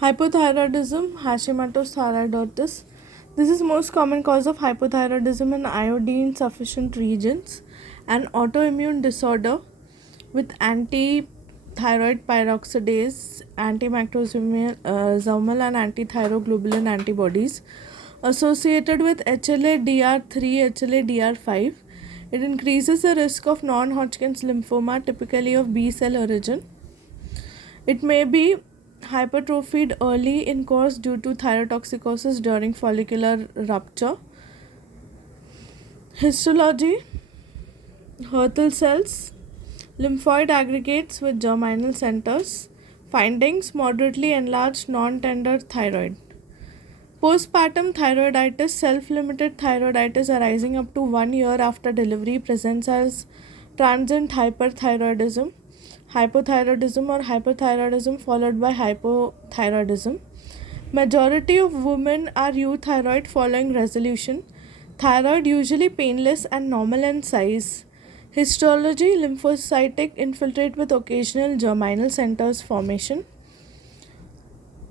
Hypothyroidism, Hashimoto's thyroiditis. This is most common cause of hypothyroidism in iodine sufficient regions, an autoimmune disorder with anti-thyroid peroxidase, antimicrosomal and antithyroglobulin antibodies associated with HLA-DR3, HLA-DR5. It increases the risk of non-Hodgkin's lymphoma, typically of B-cell origin. It may be hypertrophied early in course due to thyrotoxicosis during follicular rupture. Histology: Hürthle cells, lymphoid aggregates with germinal centers. Findings: moderately enlarged non-tender thyroid. Postpartum thyroiditis, self-limited thyroiditis arising up to 1 year after delivery, presents as transient hyperthyroidism, hypothyroidism or hyperthyroidism followed by hypothyroidism. Majority of women are euthyroid following resolution. Thyroid usually painless and normal in size. Histology: lymphocytic infiltrate with occasional germinal centers formation.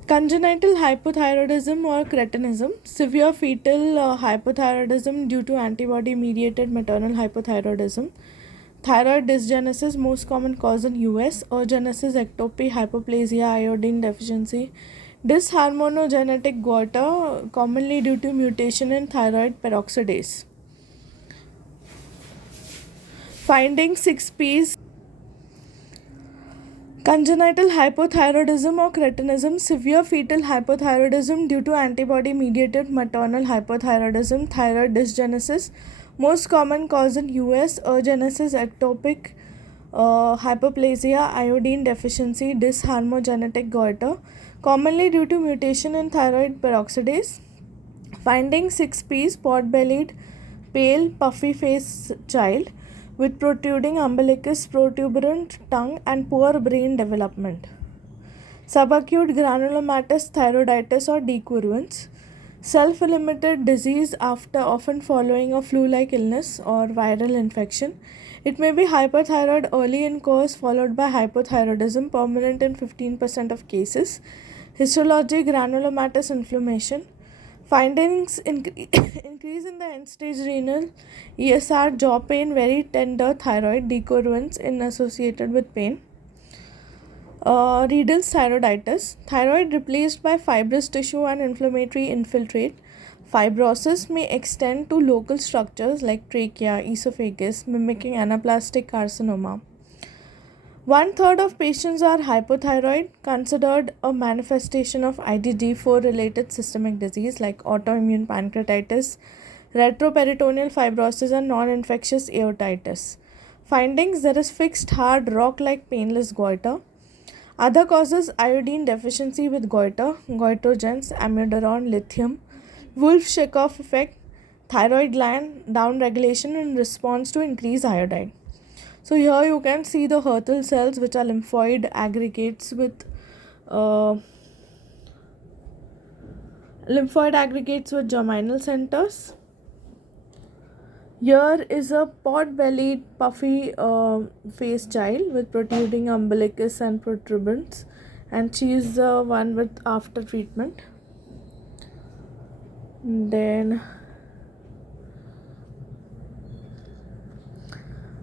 Congenital hypothyroidism or cretinism, severe fetal hypothyroidism due to antibody mediated maternal hypothyroidism. Thyroid dysgenesis, most common cause in US, oogenesis, ectopy, hypoplasia, iodine deficiency. Dysharmonogenetic goiter, commonly due to mutation in thyroid peroxidase. Finding 6Ps. Congenital hypothyroidism or cretinism, severe fetal hypothyroidism due to antibody mediated maternal hypothyroidism. Thyroid dysgenesis, most common cause in US, oogenesis, ectopic hypoplasia, iodine deficiency, dysharmogenetic goiter, commonly due to mutation in thyroid peroxidase. Finding 6Ps, pot-bellied, pale, puffy face child with protruding umbilicus, protuberant tongue and poor brain development. Subacute granulomatous thyroiditis or decurrence, self-limited disease after often following a flu-like illness or viral infection. It may be hyperthyroid early in course followed by hypothyroidism, permanent in 15% of cases. Histology: granulomatous inflammation. Findings: increase in the end-stage renal, ESR, jaw pain, very tender thyroid, decurrence in associated with pain. Riedl's thyroiditis, thyroid replaced by fibrous tissue and inflammatory infiltrate. Fibrosis may extend to local structures like trachea, esophagus, mimicking anaplastic carcinoma. 1/3 of patients are hypothyroid, considered a manifestation of IgG4 related systemic disease like autoimmune pancreatitis, retroperitoneal fibrosis, and non infectious aortitis. Findings: there is fixed, hard, rock like painless goiter. Other causes: iodine deficiency with goiter, goitrogens, amiodarone, lithium, Wolff-Chaikoff effect, thyroid gland downregulation in response to increased iodine. So here you can see the Hürthle cells, which are lymphoid aggregates with germinal centers. Here is a pot-bellied, puffy face child with protruding umbilicus and protuberance, and she is the one with after treatment. Then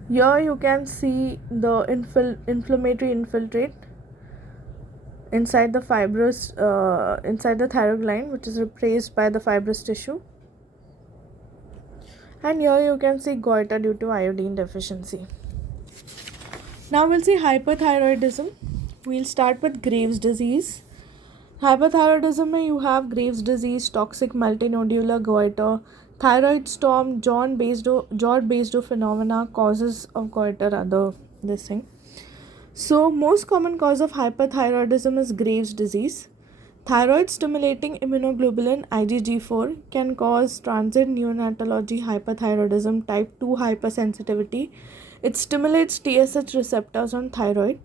here you can see the inflammatory infiltrate inside the fibrous inside the thyroid gland, which is replaced by the fibrous tissue. And here you can see goiter due to iodine deficiency. Now we'll see hyperthyroidism. We'll start with Graves' disease. Hyperthyroidism में you have Graves' disease, toxic multinodular goiter, thyroid storm, Jod-Basedow phenomena, causes of goiter, other this thing. So most common cause of hyperthyroidism is Graves' disease. Thyroid stimulating immunoglobulin IgG4 can cause transient neonatology hyperthyroidism type 2 hypersensitivity. It stimulates TSH receptors on thyroid.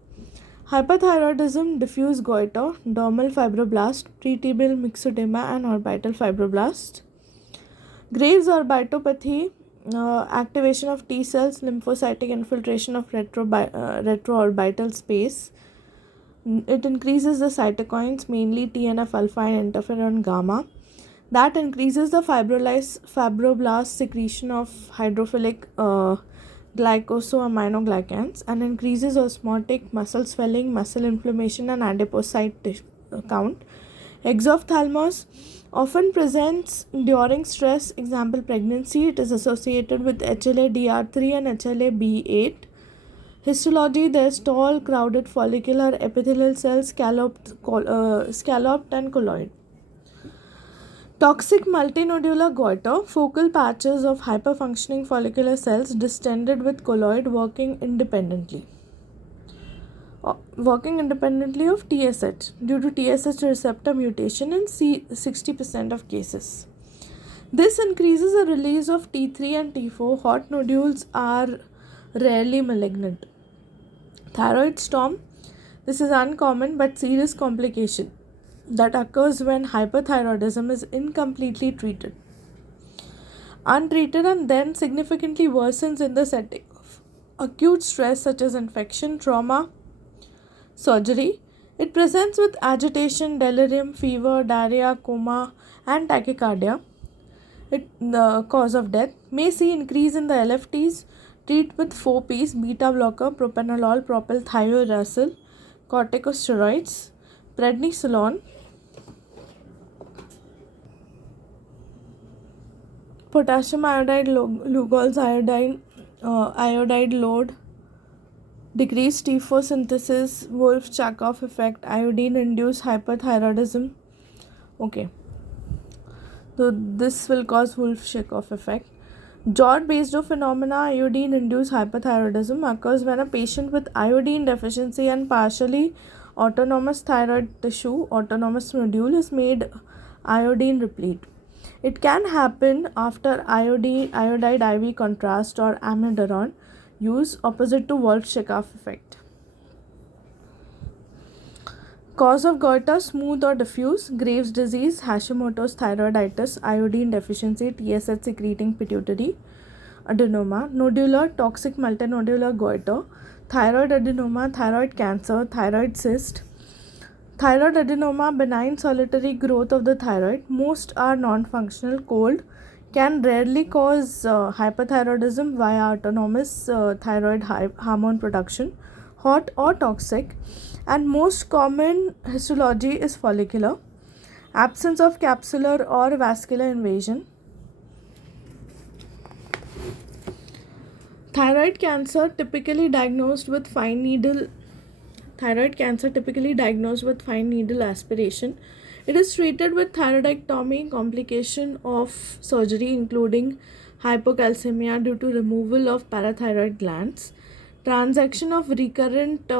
Hyperthyroidism, diffuse goiter, dermal fibroblast, pretibial myxedema and orbital fibroblast. Graves' orbitopathy, activation of T cells, lymphocytic infiltration of retroorbital space. It increases the cytokines, mainly TNF alpha and interferon gamma. That increases the fibroblast secretion of hydrophilic glycosaminoglycans and increases osmotic muscle swelling, muscle inflammation, and adipocyte count. Exophthalmos often presents during stress, example pregnancy. It is associated with HLA-DR3 and HLA-B8. Histology: there is tall, crowded follicular epithelial cells, scalloped and colloid. Toxic multinodular goiter, focal patches of hyperfunctioning follicular cells distended with colloid working independently of TSH due to TSH receptor mutation in 60% of cases. This increases the release of T3 and T4. Hot nodules are rarely malignant. Thyroid storm. This is uncommon but serious complication that occurs when hyperthyroidism is incompletely treated. Untreated and then significantly worsens in the setting of acute stress such as infection, trauma, surgery. It presents with agitation, delirium, fever, diarrhea, coma, and tachycardia. The cause of death may see increase in the LFTs. Treat with 4Ps, beta blocker, propranolol, propylthiouracil, corticosteroids, prednisolone, potassium iodide, Lugol's iodide load, decreased T4 synthesis, Wolff-Chakoff effect, iodine-induced hyperthyroidism. Okay, so this will cause Wolff-Chakoff effect. Jod-Basedow phenomena, iodine-induced hyperthyroidism, occurs when a patient with iodine deficiency and partially autonomous thyroid tissue, autonomous nodule, is made iodine replete. It can happen after iodide IV contrast or amiodarone use, opposite to Wolff-Chakoff effect. Cause of goiter: smooth or diffuse, Graves' disease, Hashimoto's thyroiditis, iodine deficiency, TSH secreting pituitary, adenoma, nodular, toxic multinodular goiter, thyroid adenoma, thyroid cancer, thyroid cyst. Thyroid adenoma, benign solitary growth of the thyroid. Most are non-functional. Cold can rarely cause hyperthyroidism via autonomous thyroid hormone production. Hot or toxic, and most common histology is follicular. Absence of capsular or vascular invasion. Thyroid cancer typically diagnosed with fine needle aspiration. It is treated with thyroidectomy, complication of surgery including hypocalcemia due to removal of parathyroid glands, transaction of recurrent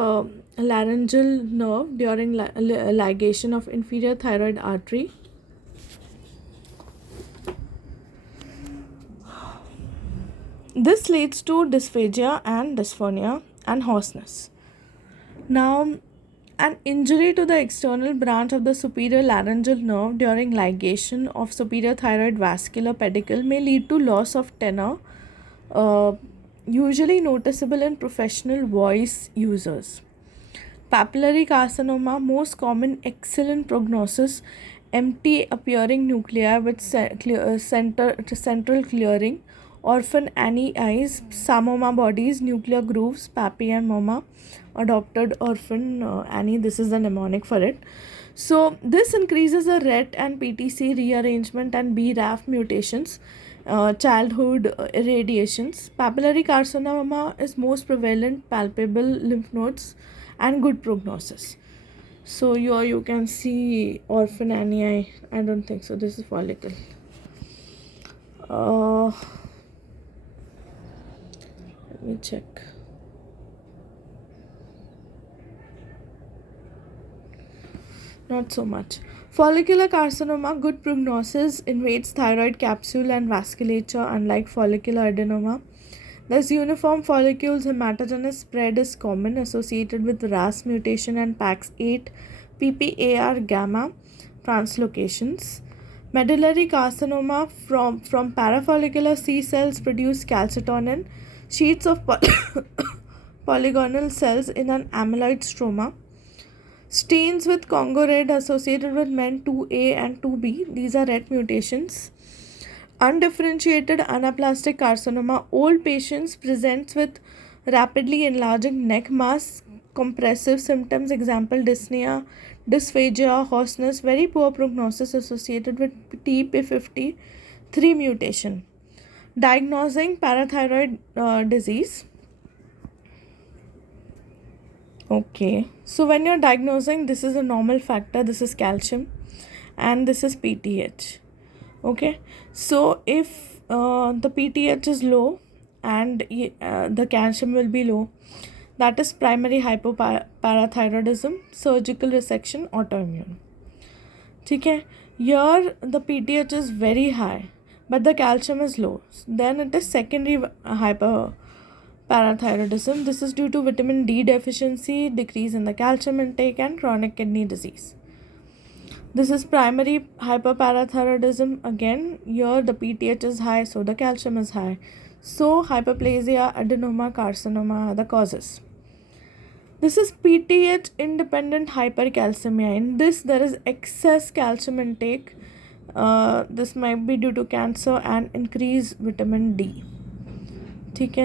laryngeal nerve during ligation of inferior thyroid artery. This leads to dysphagia and dysphonia and hoarseness. Now, an injury to the external branch of the superior laryngeal nerve during ligation of superior thyroid vascular pedicle may lead to loss of tenor, usually noticeable in professional voice users. Papillary carcinoma, most common, excellent prognosis, empty appearing nuclei with central clearing, orphan Annie eyes, Samoma bodies, nuclear grooves, Pappy and Mama, adopted orphan Annie, this is the mnemonic for it. So this increases the RET and PTC rearrangement and BRAF mutations, childhood irradiations. Papillary carcinoma is most prevalent, palpable lymph nodes, and good prognosis. So here you can see orphan Annie. I don't think so. This is follicle. Let me check. Not so much. Follicular carcinoma, good prognosis, invades thyroid capsule and vasculature, unlike follicular adenoma. Thus, uniform follicles hematogenous spread is common, associated with RAS mutation and PAX8 PPAR gamma translocations. Medullary carcinoma, from parafollicular C cells produce calcitonin, sheets of polygonal cells in an amyloid stroma. Stains with Congo red associated with men 2A and 2B. These are red mutations. Undifferentiated anaplastic carcinoma. Old patients presents with rapidly enlarging neck mass, compressive symptoms, example dyspnea, dysphagia, hoarseness, very poor prognosis associated with TP53 mutation. Diagnosing parathyroid disease. Okay, so when you're diagnosing, this is a normal factor, this is calcium, and this is PTH. Okay, so if the PTH is low and the calcium will be low, that is primary hypoparathyroidism, surgical resection, autoimmune. Okay, here the PTH is very high but the calcium is low, then it is secondary hyperparathyroidism. This is due to vitamin D deficiency, decrease in the calcium intake, and chronic kidney disease. This is primary hyperparathyroidism. Again, here the PTH is high, so the calcium is high. So hyperplasia, adenoma, carcinoma are the causes. This is PTH independent hypercalcemia. In this, there is excess calcium intake. This might be due to cancer and increased vitamin D. ठीक है.